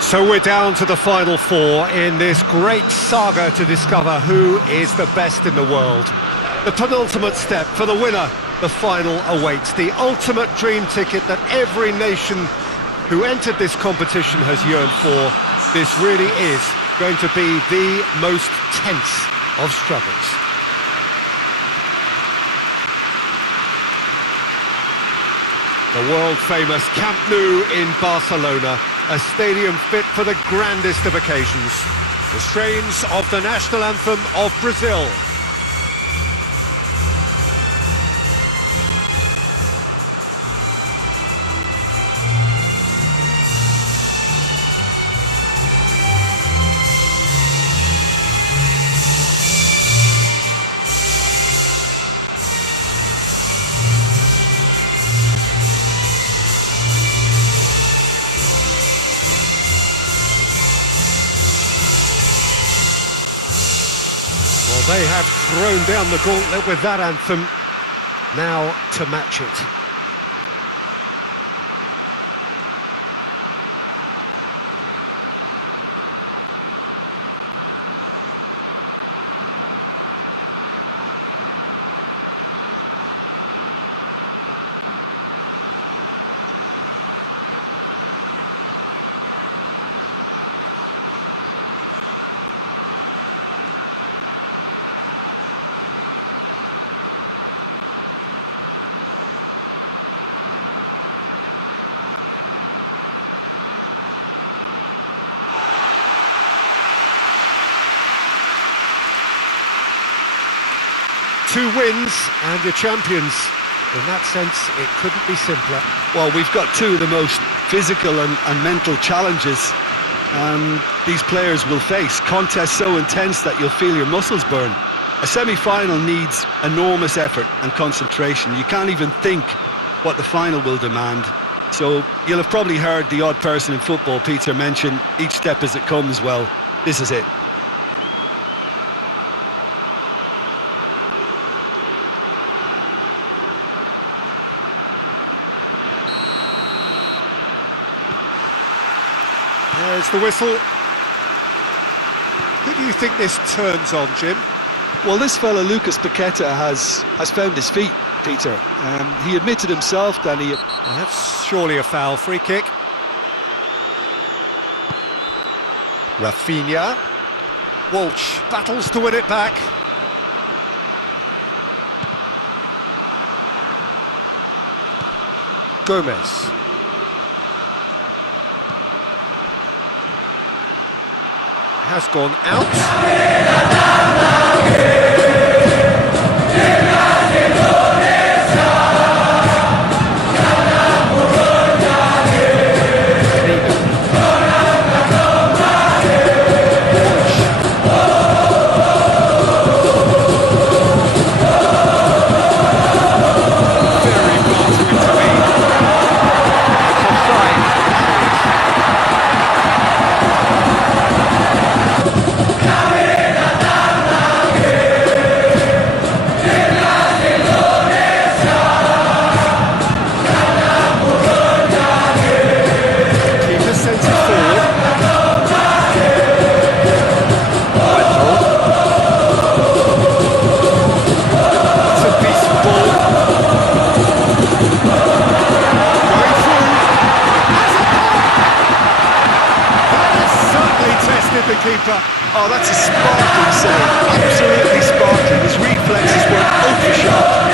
So we're down to the final four in this great saga to discover who is the best in the world. The penultimate step for the winner, the final awaits. The ultimate dream ticket that every nation who entered this competition has yearned for. This really is going to be the most tense of struggles. The world-famous Camp Nou in Barcelona, a stadium fit for the grandest of occasions. The strains of the national anthem of Brazil. Well, they have thrown down the gauntlet with that anthem. Now to match it. Two wins and you're champions. In that sense, it couldn't be simpler. Well, we've got two of the most physical and mental challenges these players will face. Contests so intense that you'll feel your muscles burn. A semi-final needs enormous effort and concentration. You can't even think what the final will demand. So you'll have probably heard the odd person in football, Peter, mention each step as it comes. Well, this is it. There's the whistle. Who do you think this turns on, Jim? Well, this fella, Lucas Paqueta, has found his feet, Peter. He admitted himself that he... That's surely a foul. Free kick. Rafinha. Walsh battles to win it back. Gomez. Has gone out. Keeper. Oh, that's a sparkling save. Absolutely sparkling. His reflexes were ultra sharp.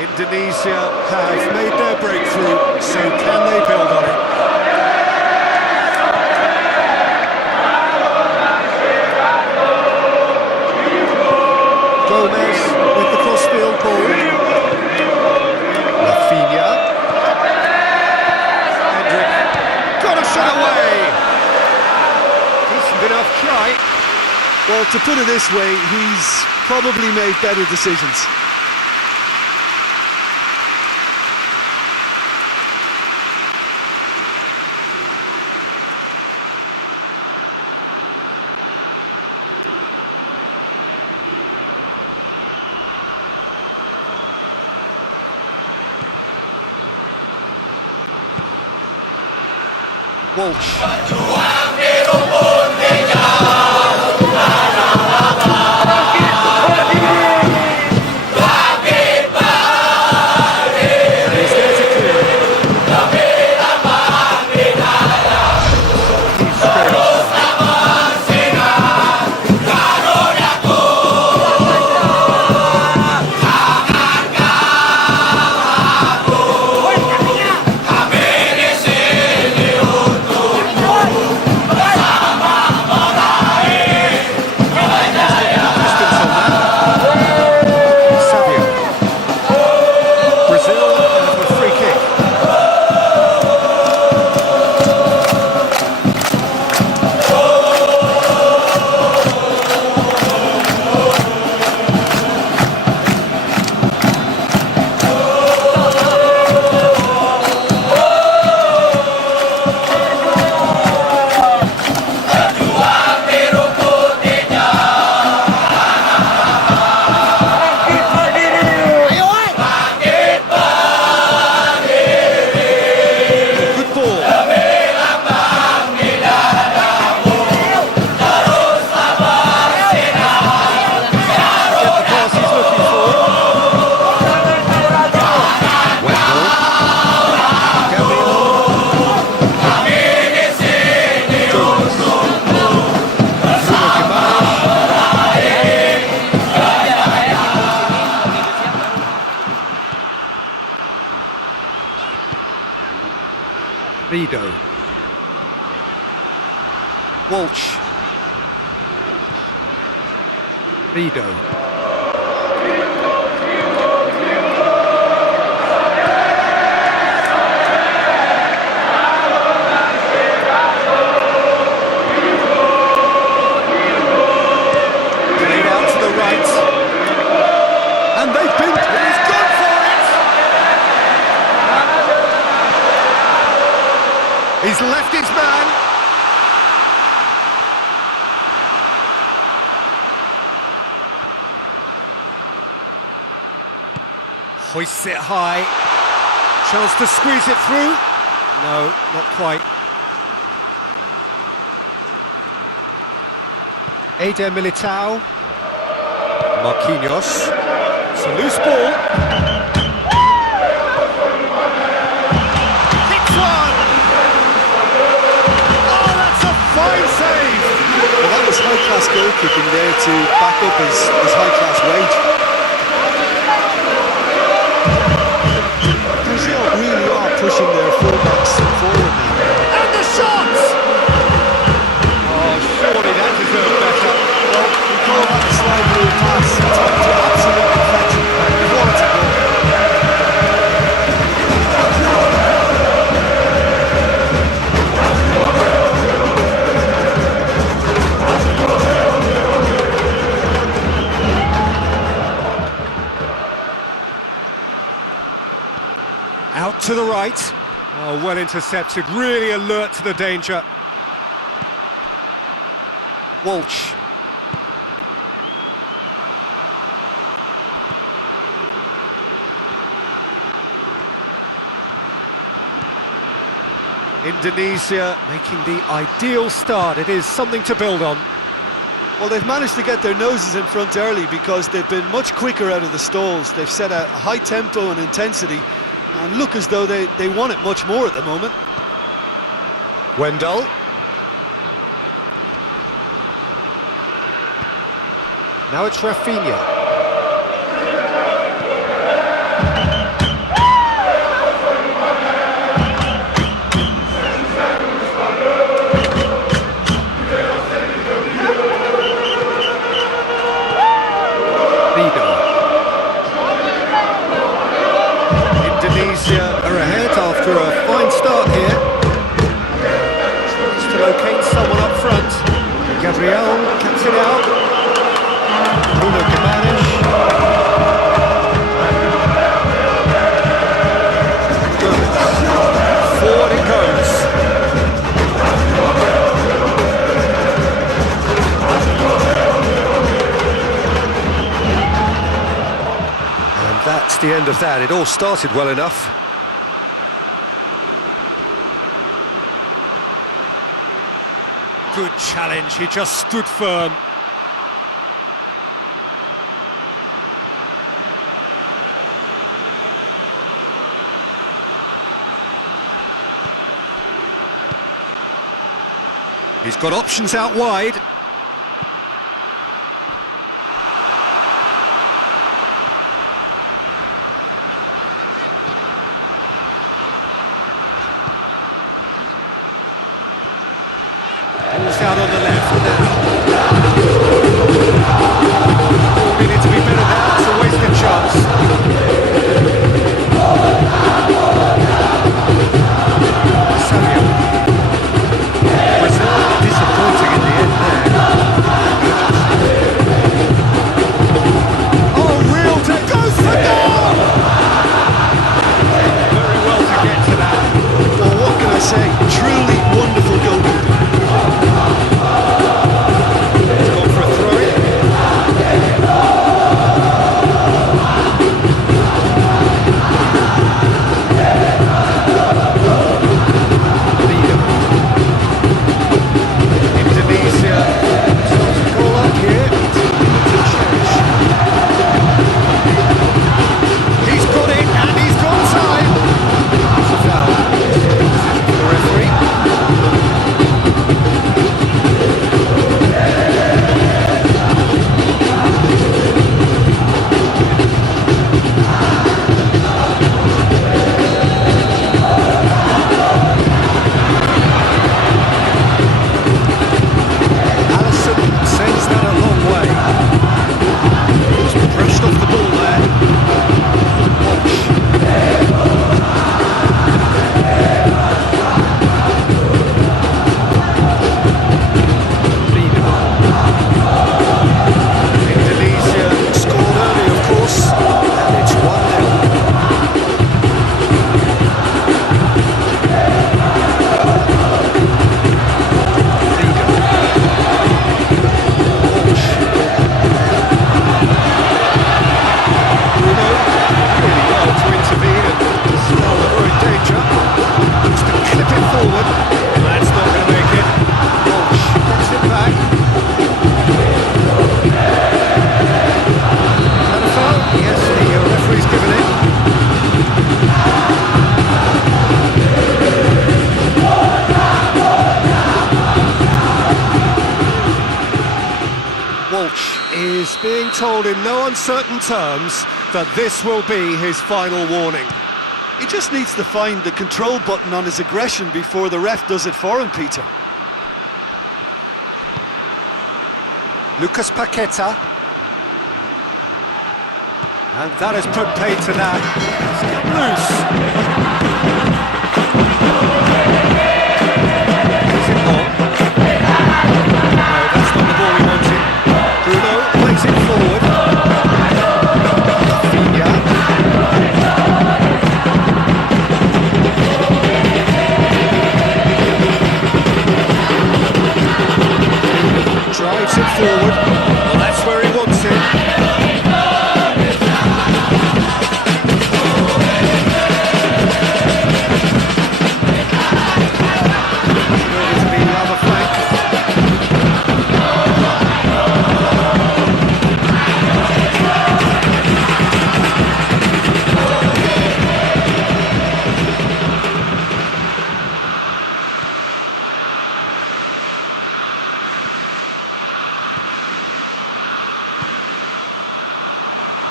Indonesia have made their breakthrough, so can they build on it? Gomez with the crossfield ball. Rafinha. Hendrick. Got a shot away! Decent enough try. Well, to put it this way, he's probably made better decisions. Walsh. Vido. Walsh. Vido. Played out to the right. And they've been... He's gone for it! He's left his man. Hoists it high. Chance to squeeze it through. No, not quite. Eder Militao. Marquinhos. It's a loose ball. Hits one! Oh, that's a fine save! Well, that was high-class goalkeeping there to back up his high-class weight. Brazil really are pushing their fullbacks forward now. And the shot! Oh, surely that deserved better. Well, we call that a slide rule pass. It's up to absolute perfection. Quality goal. Out to the right. Oh, well intercepted, really alert to the danger. Walsh. Indonesia making the ideal start. It is something to build on. Well, they've managed to get their noses in front early because they've been much quicker out of the stalls. They've set a high tempo and intensity and look as though they want it much more at the moment. Wendell. Now it's Rafinha. cuts it out. Bruno Guimaraes. Forward it goes. And that's the end of that. It all started well enough. Good challenge, he just stood firm. He's got options out wide. Ball's out on the left now. We need to be better now, it's a wasted chance. Savio. Brazil disappointing in the end there. Oh, real take, goes for goal! Very well to get to that. Well, what can I say? Truly wonderful goalkeeping. He's gone for a throw-in. Indonesia starts to call up here. He's got it and he's got time. It's a foul. The referee. Sends that a long way. Just brushed off the ball there. Walsh. Indonesia scored early, of course, and it's 1-0. Bruno, really well to intervene and smell that we're in danger. Looks to clip it forward. That's not going to make it. Walsh gets it back. Is that a foul? Yes, the referee's given it. Walsh is being told in no uncertain terms that this will be his final warning. He just needs to find the control button on his aggression before the ref does it for him, Peter. Lucas Paqueta. And that has put paid to that. It's got loose. Is it not? No, that's not the ball he wanted. Bruno plays it forward. Rafinha. Drives it forward. Well, that's where he wants it. Over to the other flank.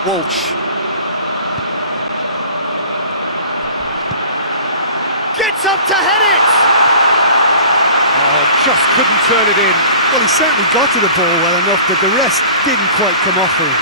Walsh. Gets up to head it! Oh, just couldn't turn it in. Well, he certainly got to the ball well enough, but the rest didn't quite come off for him.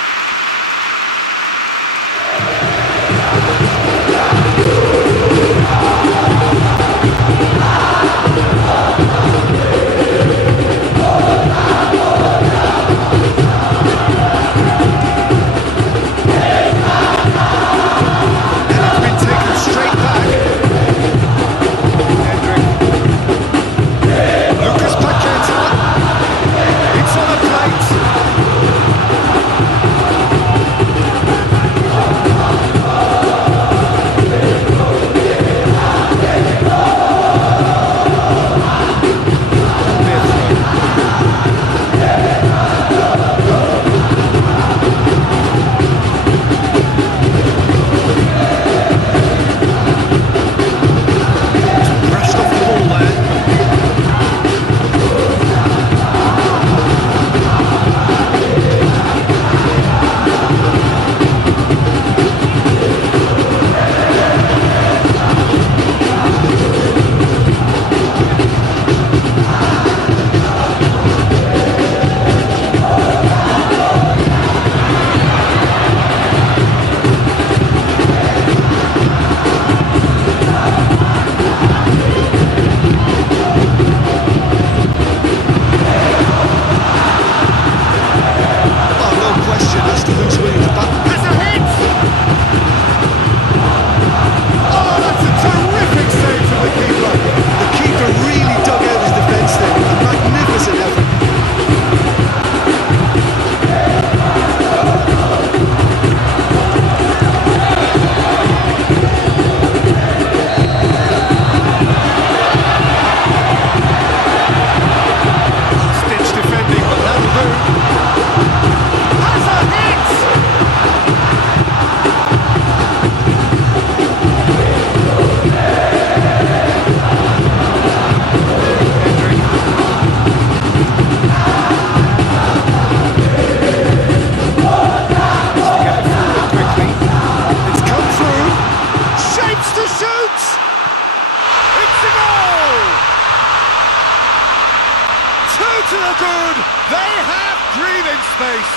to the good. They have breathing space.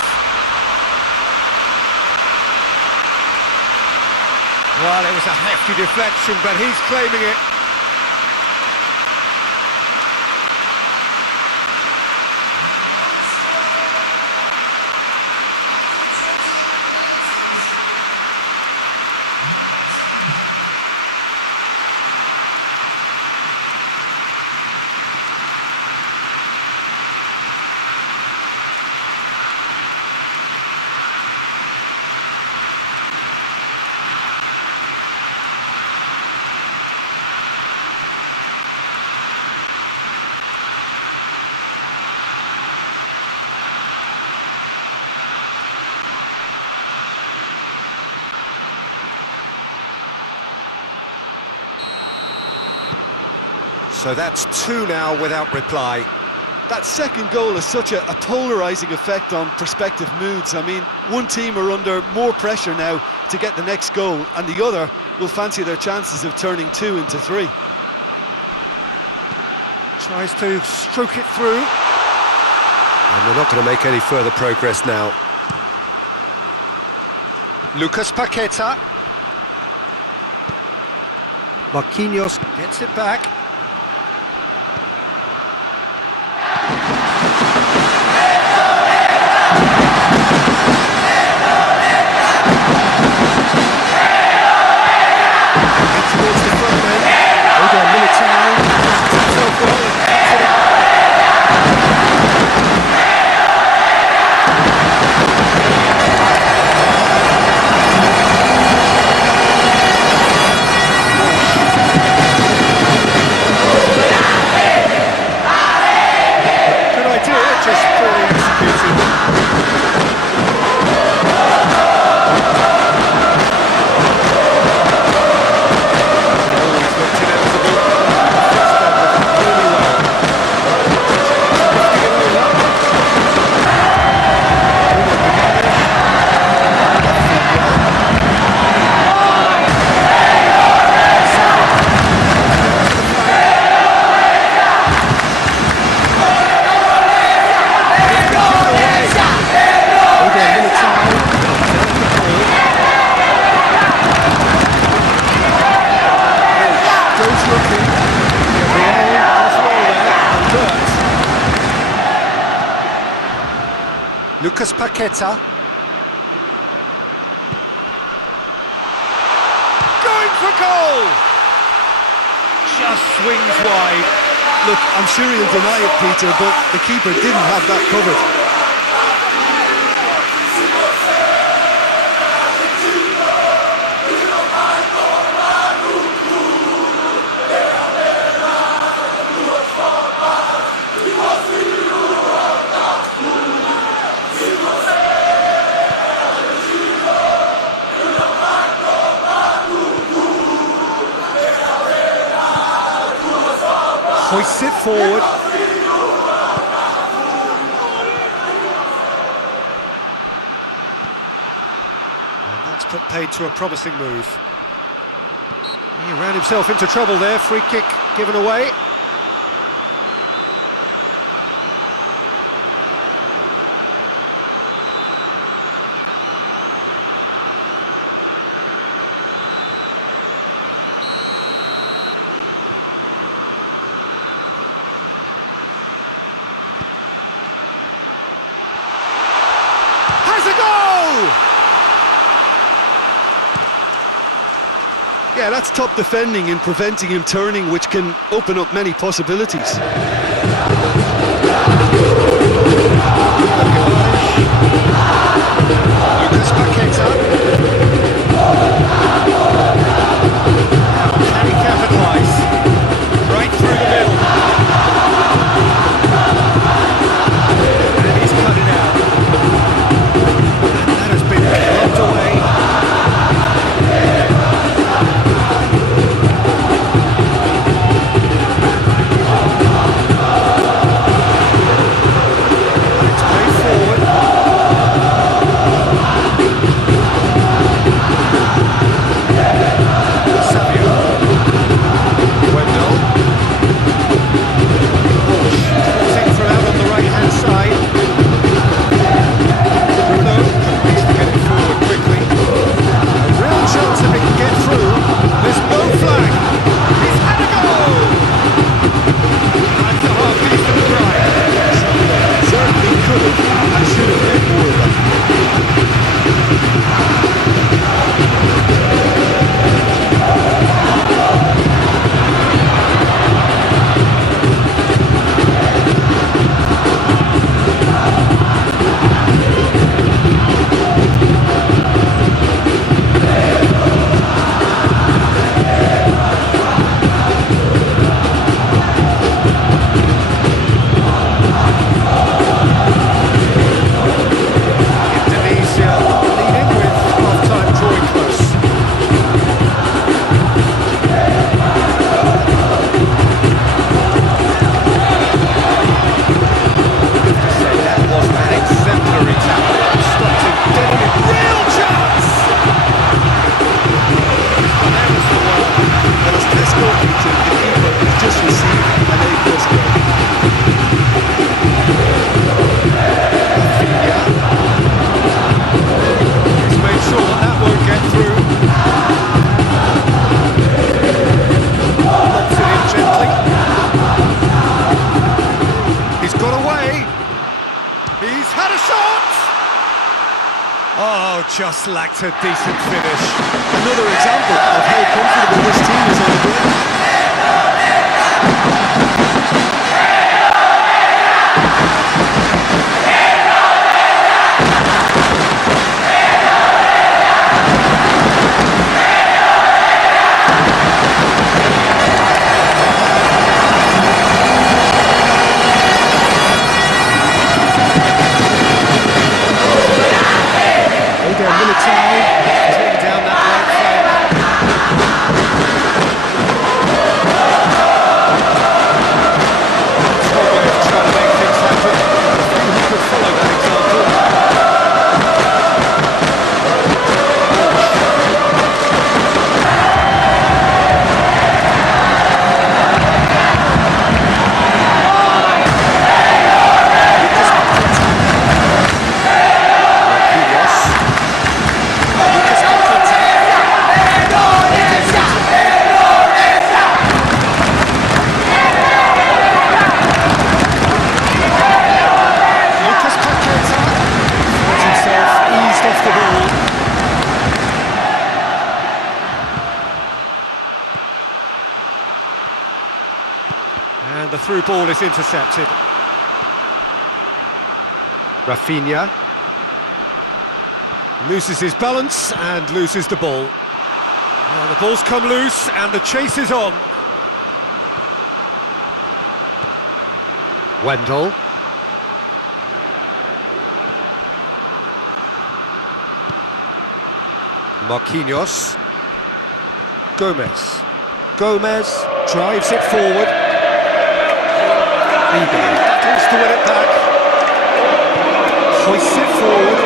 Well, it was a hefty deflection, but he's claiming it. So that's two now without reply. That second goal has such a polarising effect on prospective moods. I mean, one team are under more pressure now to get the next goal, and the other will fancy their chances of turning 2 into 3. Tries to stroke it through. And they're not going to make any further progress now. Lucas Paqueta. Marquinhos gets it back. Towards the front man. Over Militao. Himself well and cuts it out. Good idea, just poorly executed. Lucas Paqueta. Going for goal! Just swings wide. Look, I'm sure he'll deny it, Peter, but the keeper didn't have that covered. Hoists it forward. And that's put paid to a promising move. He ran himself into trouble there. Free kick given away. Yeah, that's top defending and preventing him turning, which can open up many possibilities. Lucas Paqueta. Can he capitalise? Right through the middle. And he's cut it out. And that has been locked away. away. He's had a shot! Oh, just lacked a decent finish. Another example of how comfortable this team is on the ball. And the through ball is intercepted. Rafinha loses his balance and loses the ball. Well, the ball's come loose and the chase is on. Wendell. Marquinhos. Gomez drives it forward. Battles to win it back. Hoists it forward.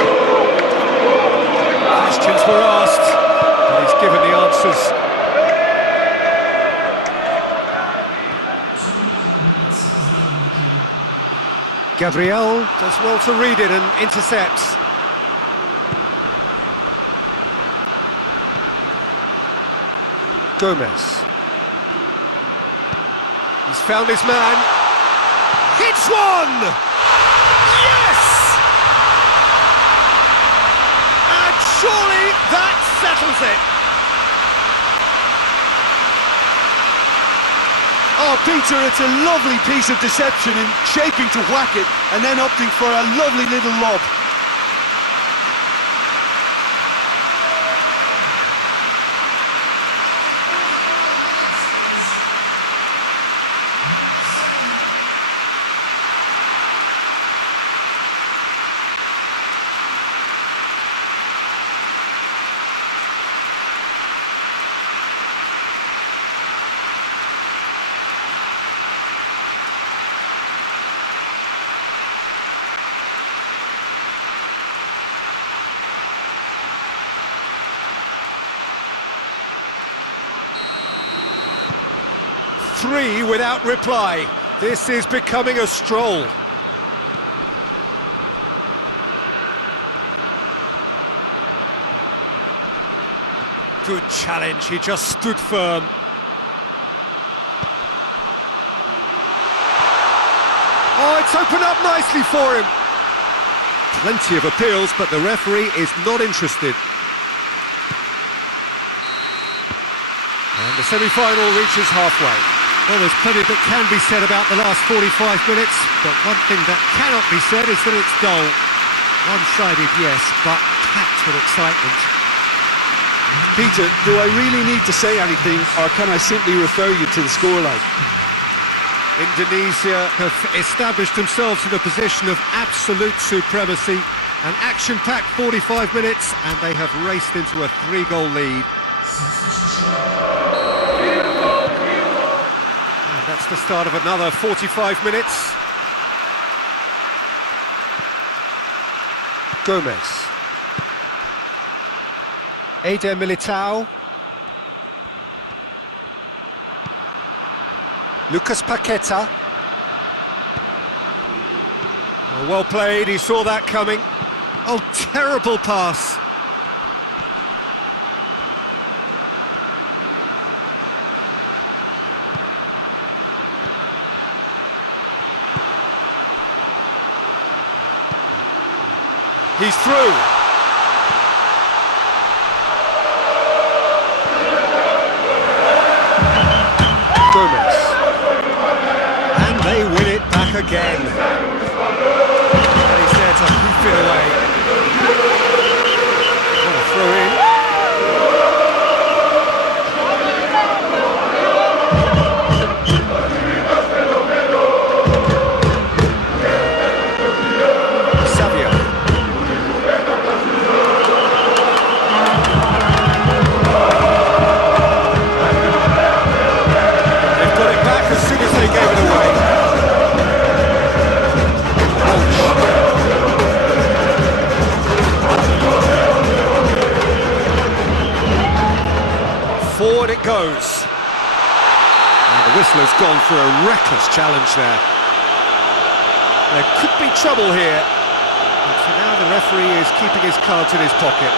Questions were asked, but he's given the answers. Gabriel does well to read it and intercepts. Gomez. He's found his man. Hits one! Yes! And surely that settles it. Oh, Peter, it's a lovely piece of deception in shaping to whack it and then opting for a lovely little lob. Three without reply. This is becoming a stroll. Good challenge, he just stood firm. Oh, it's opened up nicely for him. Plenty of appeals, but the referee is not interested. And the semi-final reaches halfway. Well, there's plenty that can be said about the last 45 minutes, but one thing that cannot be said is that it's dull. One-sided, yes, but packed with excitement. Peter, do I really need to say anything, or can I simply refer you to the scoreline? Indonesia have established themselves in a position of absolute supremacy. An action-packed 45 minutes, and they have raced into a 3-goal lead. That's the start of another 45 minutes. Gomez. Eder Militao. Lucas Paqueta. Oh, well played, he saw that coming. Oh, terrible pass. He's through. Gomez. And they win it back again. And he's there to hoof it away. What a throw in. Forward it goes. And the whistler's gone for a reckless challenge there. There could be trouble here. But for now the referee is keeping his cards in his pocket.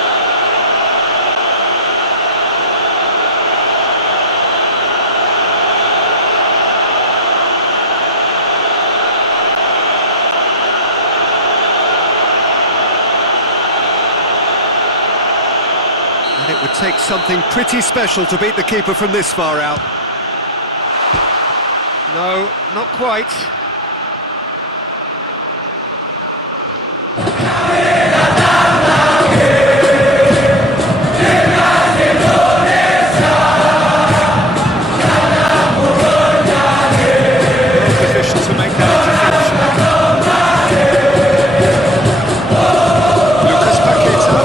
It would take something pretty special to beat the keeper from this far out. No, not quite. No position to make that interception. Lucas Paqueta,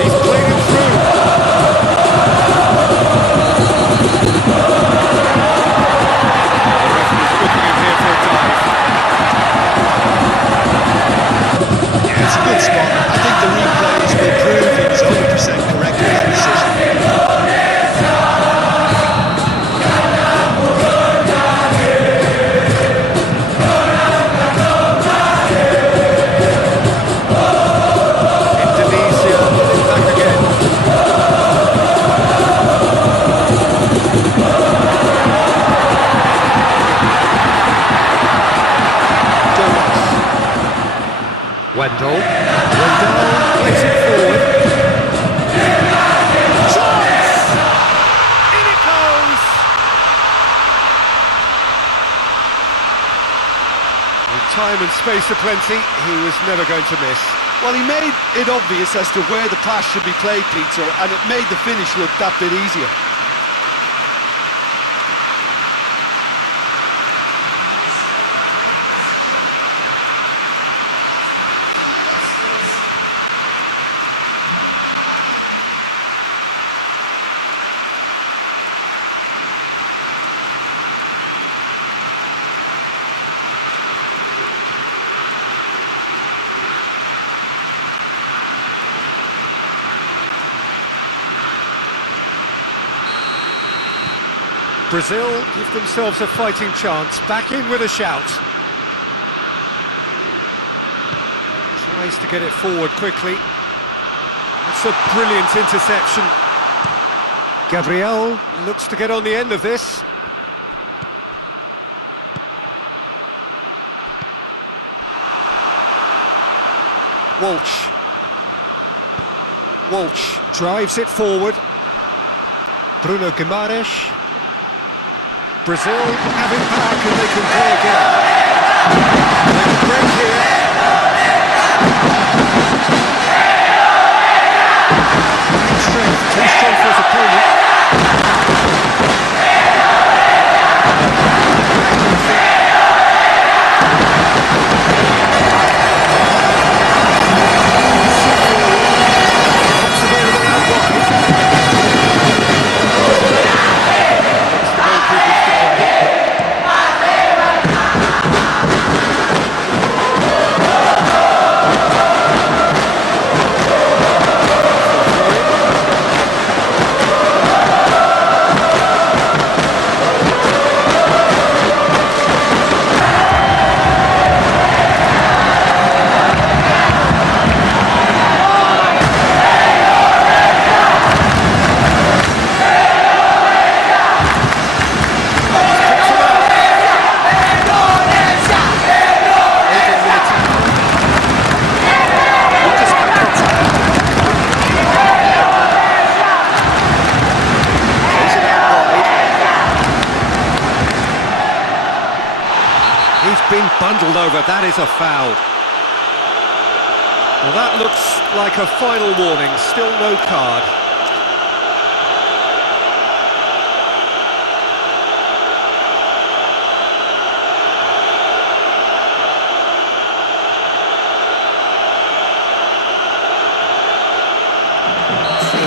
he's played him through. It's a good spot. I think the replays will prove he was 100% correct in that decision. Indonesia is back again. Wendell plays it forward. Chance! In it goes! With time and space aplenty, he was never going to miss. Well, he made it obvious as to where the pass should be played, Peter, and it made the finish look that bit easier. Brazil give themselves a fighting chance, back in with a shout. Tries to get it forward quickly. It's a brilliant interception. Gabriel looks to get on the end of this. Walsh drives it forward. Bruno Guimaraes. Brazil have it back and they can play again. They can break here. Strength, too strong for his opponent. whistled over. That is a foul. Well, that looks like a final warning. Still no card.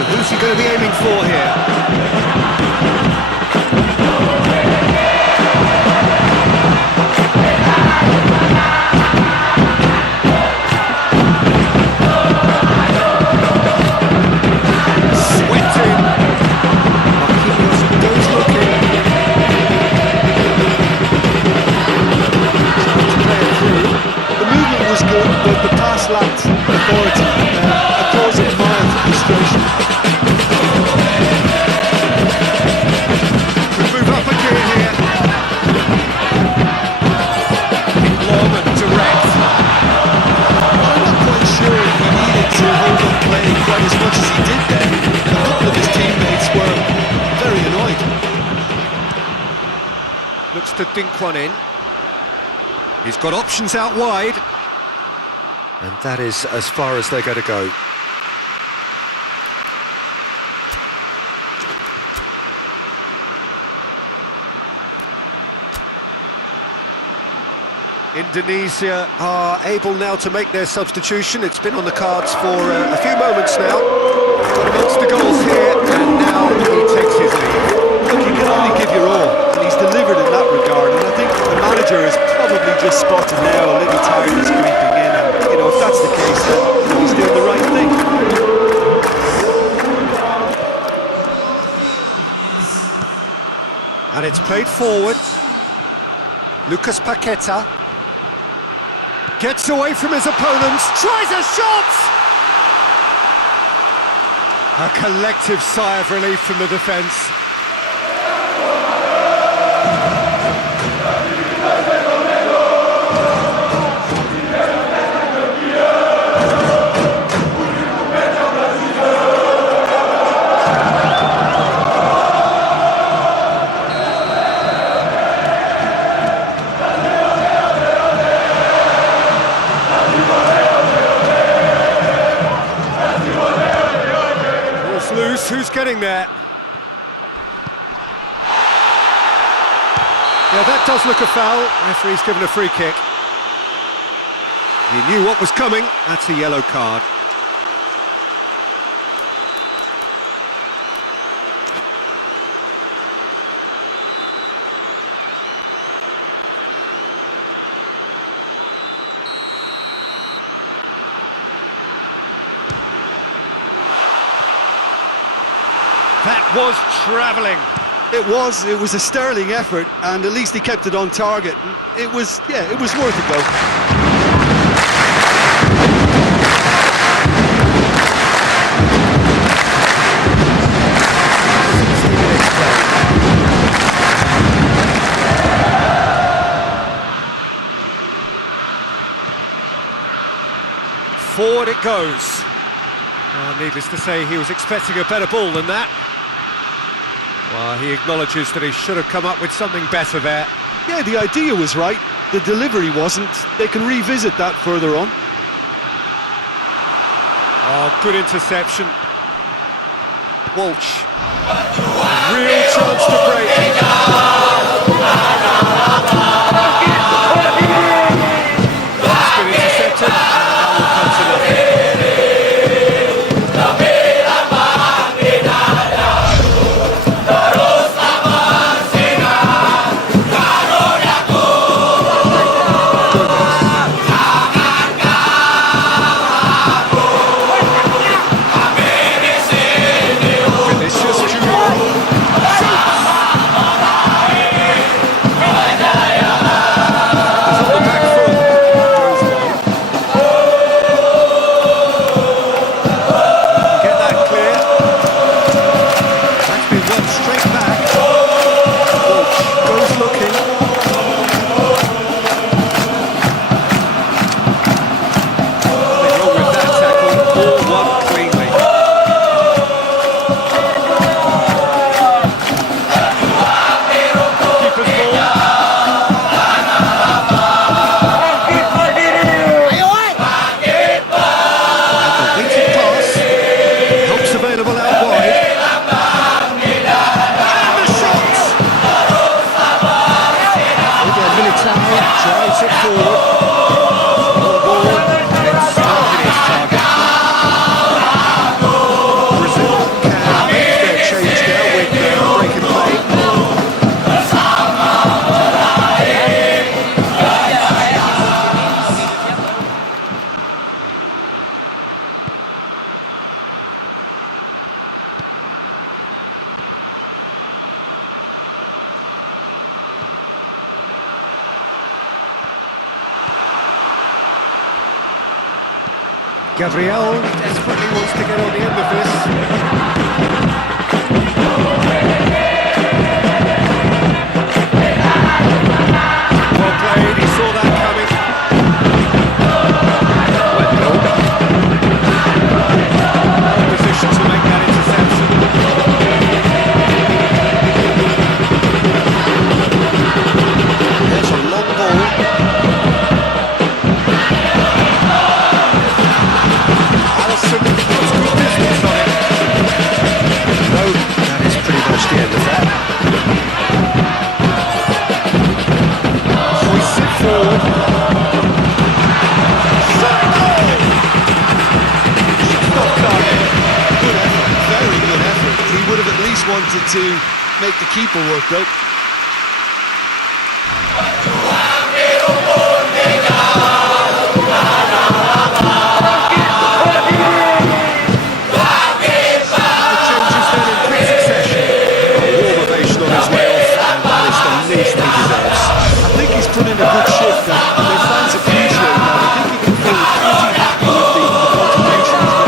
Who's he going to be aiming for here? Sweating. Marquinhos goes looking. Trying to play it through. The movement was good, but the pass lacked authority, causing mild frustration. Move up a gear here. Long and direct. I'm not quite sure he needed to hold up play quite as much as he did there. A couple of his teammates were very annoyed. Looks to dink one in. He's got options out wide. And that is as far as they're going to go. Indonesia are able now to make their substitution. It's been on the cards for a few moments now. Got amongst the goals here, and now he takes his leave. Look, you can only give your all, and he's delivered in that regard. And I think the manager has probably just spotted now a little tiredness creeping in. And, you know, if that's the case, then he's doing the right thing. And it's played forward. Lucas Paqueta gets away from his opponents, tries a shot! A collective sigh of relief from the defence. Who's getting there? Yeah, that does look a foul. Referee's given a free kick. He knew what was coming. That's a yellow card. That was travelling. It was a sterling effort, and at least he kept it on target. It was worth a go. Forward it goes. Needless to say, he was expecting a better ball than that. Well, he acknowledges that he should have come up with something better there. Yeah, the idea was right, the delivery wasn't. They can revisit that further on. Oh, good interception. Walsh. Real chance to break. It's been intercepted. That will come to nothing. Gabriel desperately wants to get on the end of this. Well played, he saw that coming. Position to make that interception. There's a long ball. Allison puts good distance on it. No, that is pretty much the end of that. Hoists it forward. Shot goal! Shot target. Good effort, very good effort. He would have at least wanted to make the keeper work though. Put in a good shift and their fans appreciate that. I think he can feel pretty happy with the contribution he's made.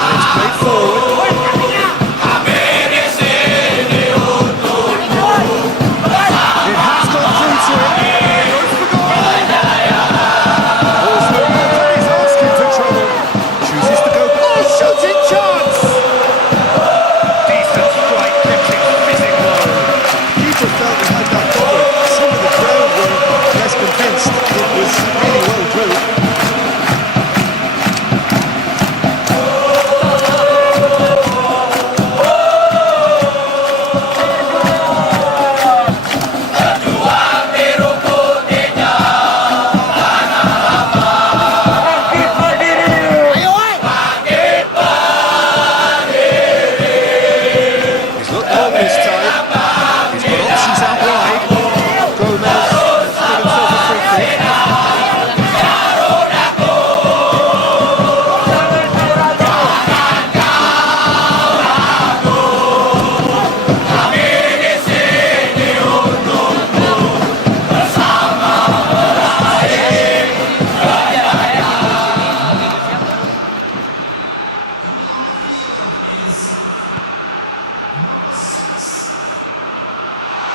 And it's played forward. It has gone through to him. Goes for goal. Ball's no more plays, asking to trouble. Chooses to go. Oh, shooting chance! Decent strike, kept it fizzing low. Felt he had that covered. Some of the crowd were less convinced. It was really well drilled. He's looked on this time. He's got options out wide. Gomez has given himself a free kick.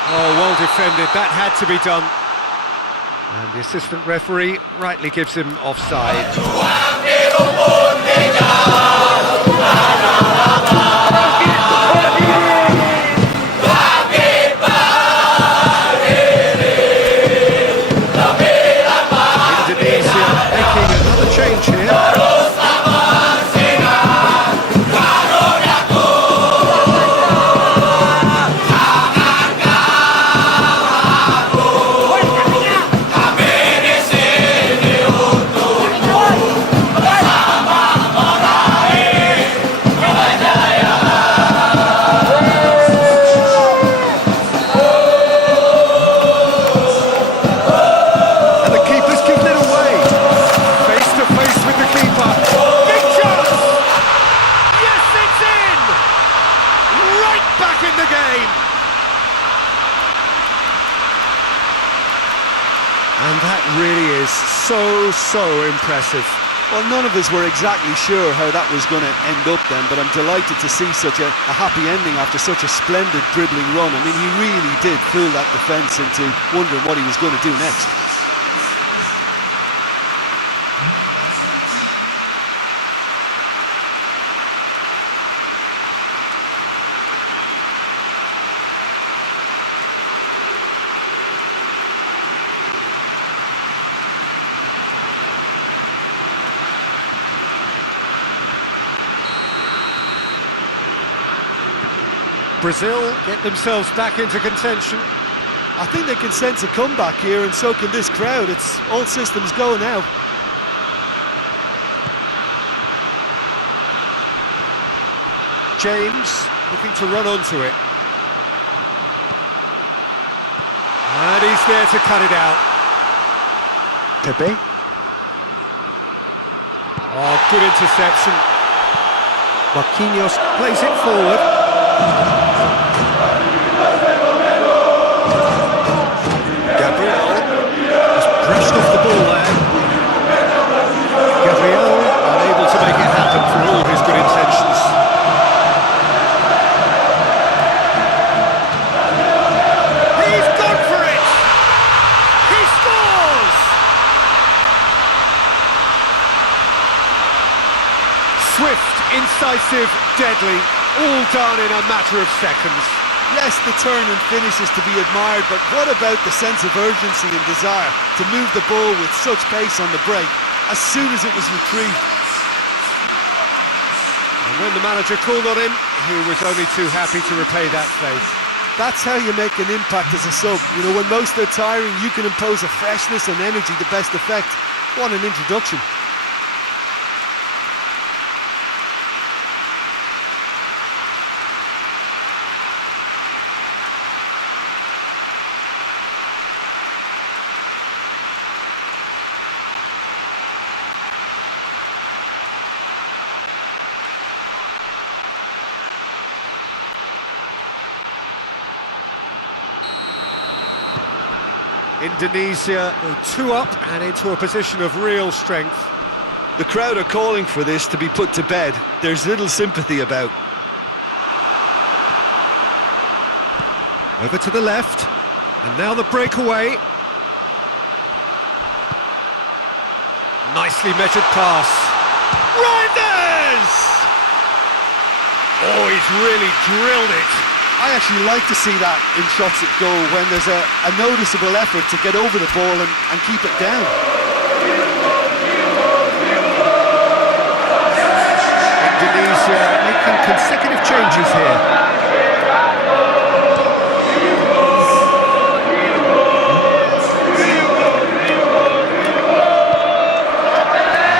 Oh, well defended. That had to be done. And the assistant referee rightly gives him offside. Indonesia making another change here. And that really is so impressive. Well, none of us were exactly sure how that was going to end up then, but I'm delighted to see such a happy ending after such a splendid dribbling run. I mean, he really did fool that defence into wondering what he was going to do next. Brazil get themselves back into contention. I think they can sense a comeback here, and so can this crowd. It's all systems go now. James looking to run onto it. And he's there to cut it out. Pepe. Oh, good interception. Marquinhos plays it forward. Gabriel just brushed off the ball there. incisive, deadly, all done in a matter of seconds. Yes, the turn and finish is to be admired, but what about the sense of urgency and desire to move the ball with such pace on the break as soon as it was retrieved? And when the manager called on him, he was only too happy to repay that faith. That's how you make an impact as a sub. You know, when most are tiring, you can impose a freshness and energy to best effect. What an introduction. Indonesia go 2 up and into a position of real strength. The crowd are calling for this to be put to bed. There's little sympathy about. Over to the left, and now the breakaway. Nicely measured pass. Reinders! Oh, he's really drilled it. I actually like to see that in shots at goal when there's a noticeable effort to get over the ball and keep it down. Indonesia making consecutive changes here.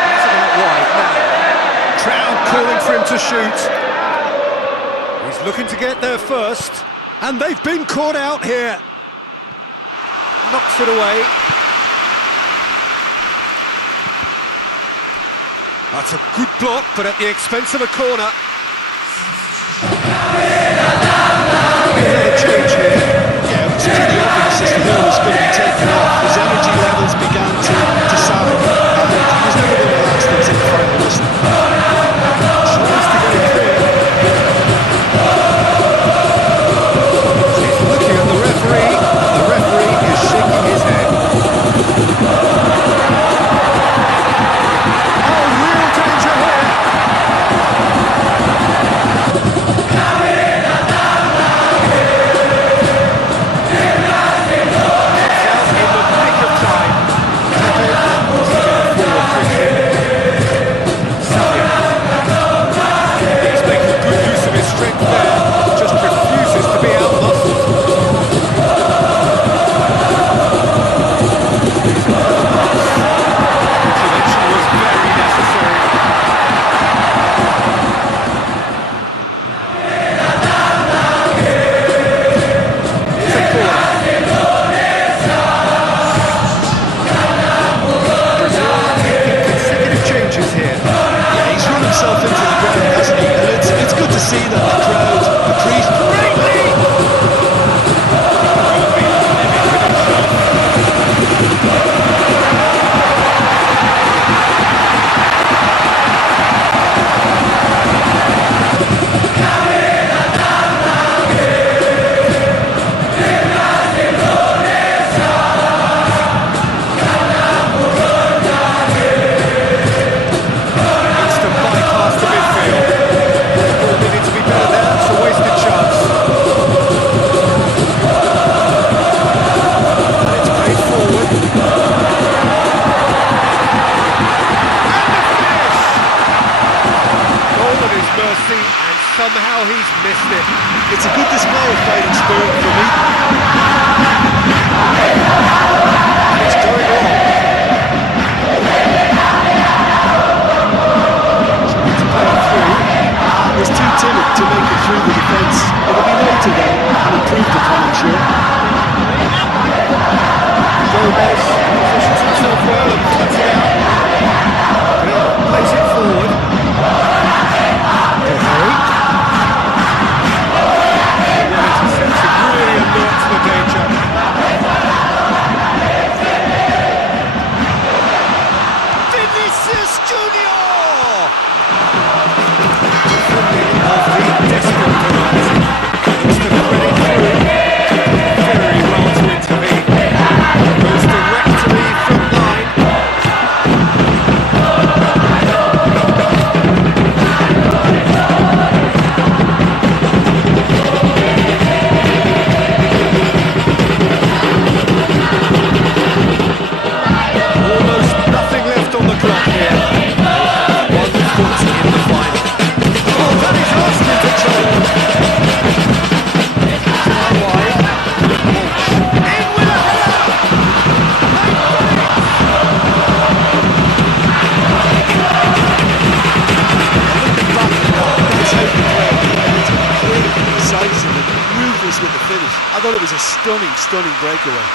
It's about wide now. Crowd calling for him to shoot. He's looking to get there first, and they've been caught out here. Knocks it away. That's a good block, but at the expense of a corner. Another change here. Yeah, it was pretty obvious as the ball was going to be taken off. His energy levels began to sag, and he was never going to last until the final whistle. Tries to get it clear. The referee is shaking his head. Oh, real danger here. It's out in the nick of time. He's making good use of his strength there. Just refuses to be outmuscled. Intervention was very necessary. Here's a corner. Brazil making consecutive changes here. Yeah, he's run himself into the ground, hasn't he? And it's good to see that the crowd appreciate greatly. Instant bypass to midfield. Ball needed to be better there. It's a wasted chance. And it's played forward. And the finish! Goal at his mercy, and somehow he's missed it. It's a good display of fighting spirit for me. And it's going wrong. Trying to play it through. Was too timid to make it through the defence. It'll be noted then and improved upon, I'm sure. Gomez positions himself well and cuts it out. Plays it forward. Well intercepted, really alerts the danger. Vinicius Junior! Defending of the desperate penalty. Looks to thread it through. Very well to intervene. Goes directly from line. stunning breakaway.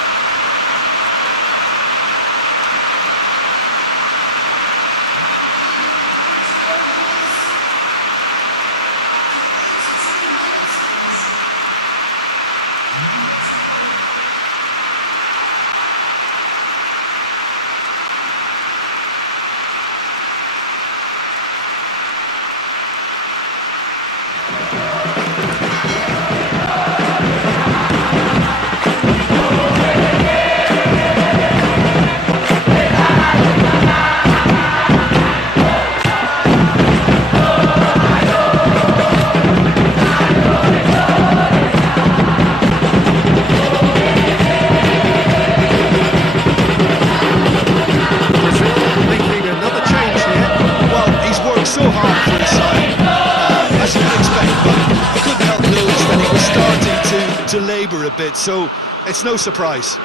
To labour a bit, so it's no surprise.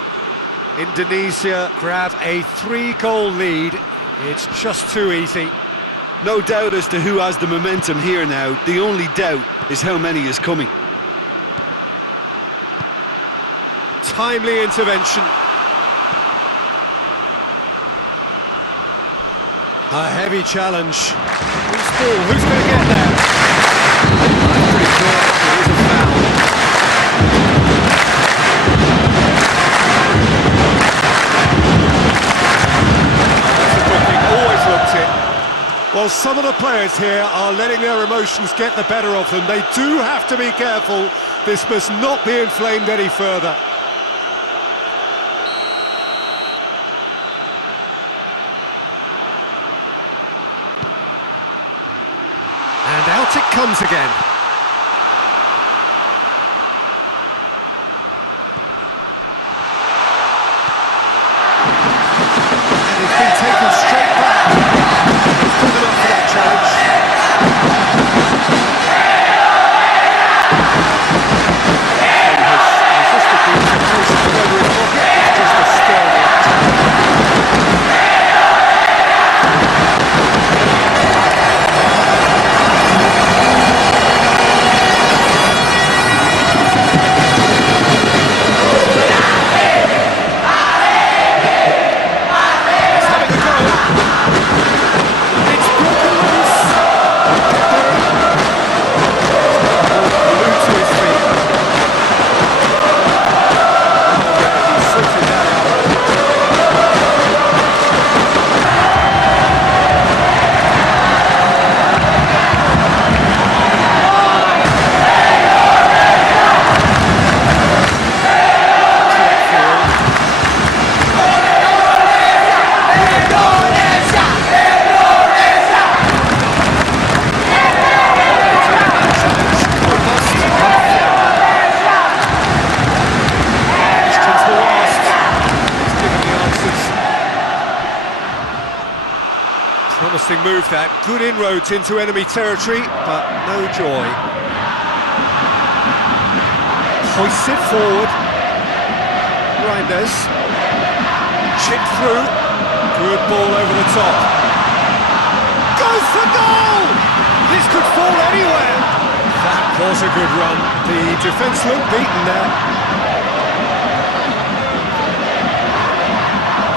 Indonesia grab a 3-goal lead. It's just too easy. No doubt as to who has the momentum here now. The only doubt is how many is coming. Timely intervention. A heavy challenge. Who's ball? Who's going to get there? I'm pretty sure it is a foul. Well, some of the players here are letting their emotions get the better of them. They do have to be careful. This must not be inflamed any further. And out it comes again. And it's been taken straight back. Good enough for that challenge. Has resisted the temptation to go over his pocket. It's just a sterling challenge. Promising move that, good inroads into enemy territory, but no joy. Hoists it forward. Reinders. Chip through. Good ball over the top. Goes for goal! This could fall anywhere. That was a good run. The defence looked beaten there.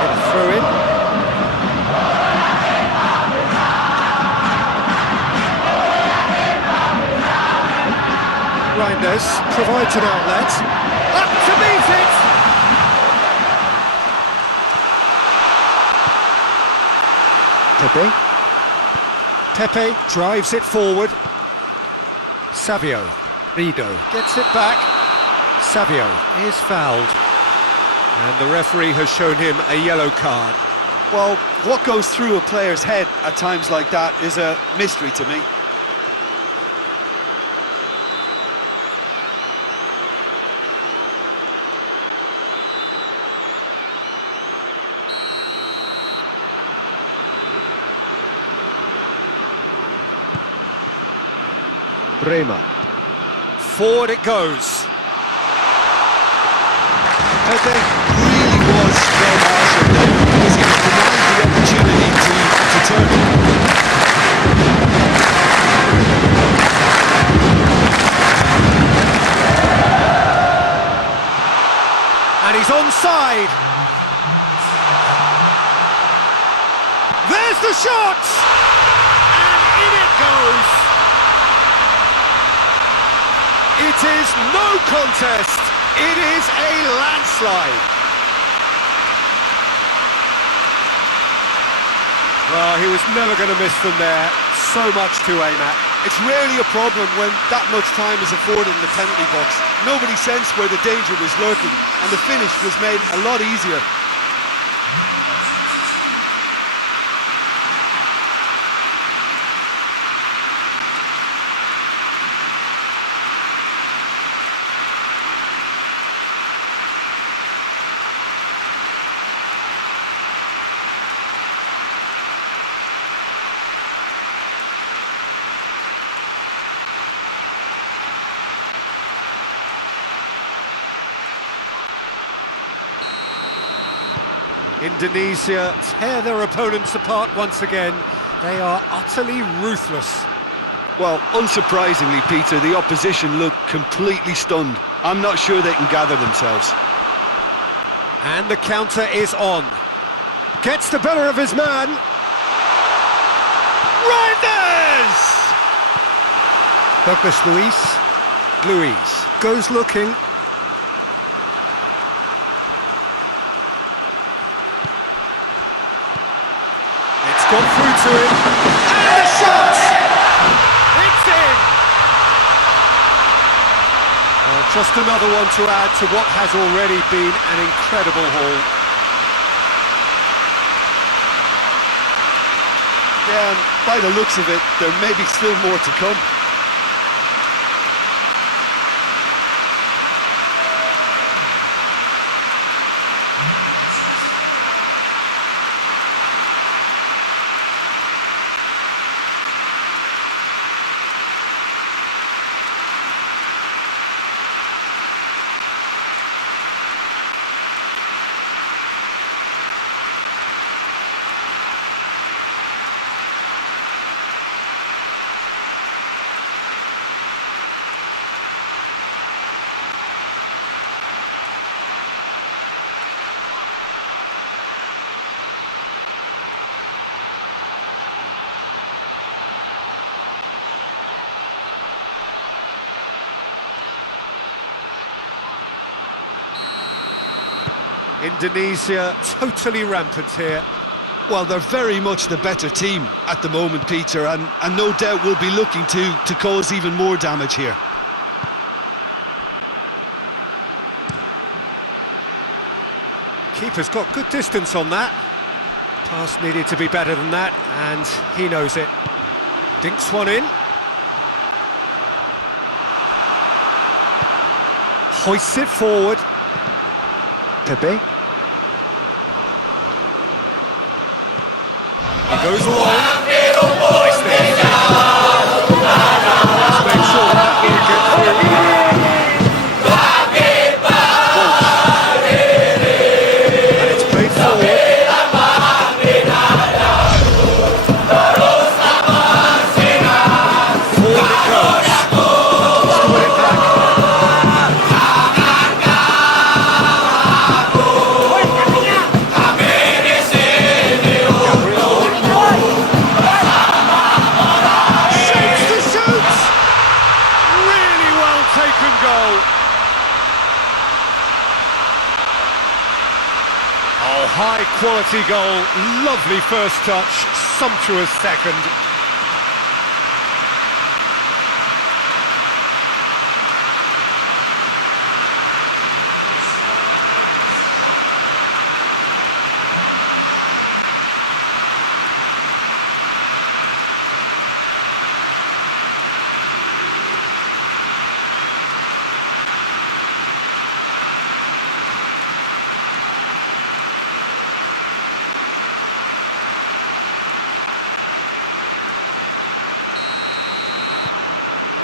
Get a throw in. Reinders provides an outlet. Up to meet it! Pepe drives it forward. Savio. Rido gets it back. Savio is fouled. And the referee has shown him a yellow card. Well, what goes through a player's head at times like that is a mystery to me. Terima. Forward it goes. Pepe really was well marshalled there because he was denied the opportunity to turn it. the shot! And in it goes! It is no contest, it is a landslide. Well, he was never going to miss them there, so much to aim at. It's rarely a problem when that much time is afforded in the penalty box. Nobody sensed where the danger was lurking, and the finish was made a lot easier. Indonesia tear their opponents apart once again. They are utterly ruthless. Well, unsurprisingly, Peter, the opposition look completely stunned. I'm not sure they can gather themselves. And the counter is on. Gets the better of his man. Reinders! Douglas Luiz goes looking. Got through to him, and the shot! It's in! Well, just another one to add to what has already been an incredible haul. Yeah, and by the looks of it, there may be still more to come. Indonesia totally rampant here. Well, they're very much the better team at the moment, Peter, and no doubt will be looking to cause even more damage here. Keeper's got good distance on that. Pass needed to be better than that, and he knows it. Dinks one in. Hoists it forward. Pepe. He goes long. Nice there. Let's make sure that will get through. And it's played forward. Forward it goes. Let's win it back. Taken goal. Oh, high quality goal, lovely first touch, sumptuous second.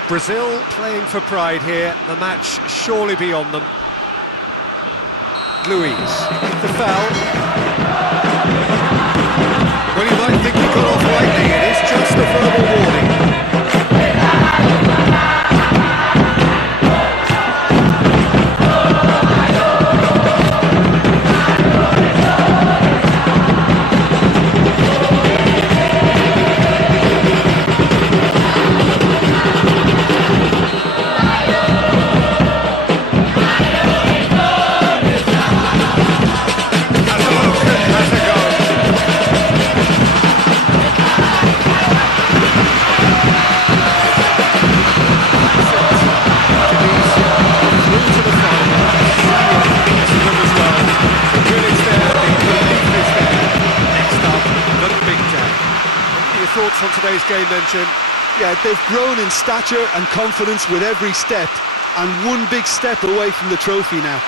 Brazil playing for pride here, the match surely be on them. Luiz, the foul. Well, you might think he got off lightly, it is just a verbal warning. today's game then, Jim? Yeah, they've grown in stature and confidence with every step, and one big step away from the trophy now.